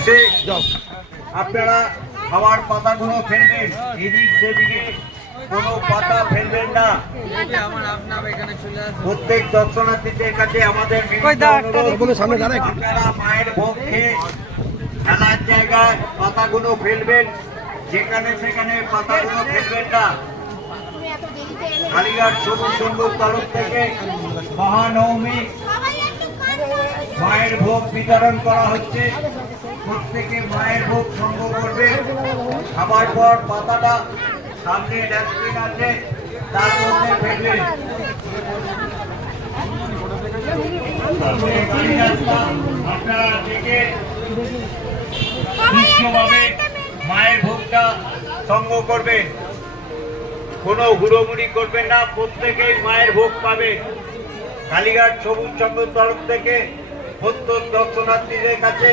বক্সে আপনারা খাবার পাতাগুলো ফেলবেন, এদিক সেদিকে কোনো পাতা ফেলবেন না। প্রত্যেক দর্শনার্থীদের কাছে আমাদের আপনারা মায়ের ভোগ খেয়ে খেলার জায়গায় পাতাগুলো ফেলবেন, যেখানে সেখানে পাতাগুলো ফেলবেন না। কালীঘাট সবুজ সংঘর তরফ থেকে মহানবমী মায়ের ভোগ বিতরণ করা হচ্ছে। প্রত্যেকে মায়ের ভোগ সংগ্রহ করবে। খাবার পর পাতাটা সামনে ডাস্টবিন আছে, তার মধ্যে ফেলবেন। আপনারা থেকে সুষ্ঠুভাবে মায়ের ভোগটা সংগ্রহ করবেন, কোনো হুড়োমুড়ি করবেন না, প্রত্যেকেই মায়ের ভোগ পাবে। কালীঘাট সবুজ সংঘর তরফ থেকে প্রত্যেক দর্শনার্থীদের কাছে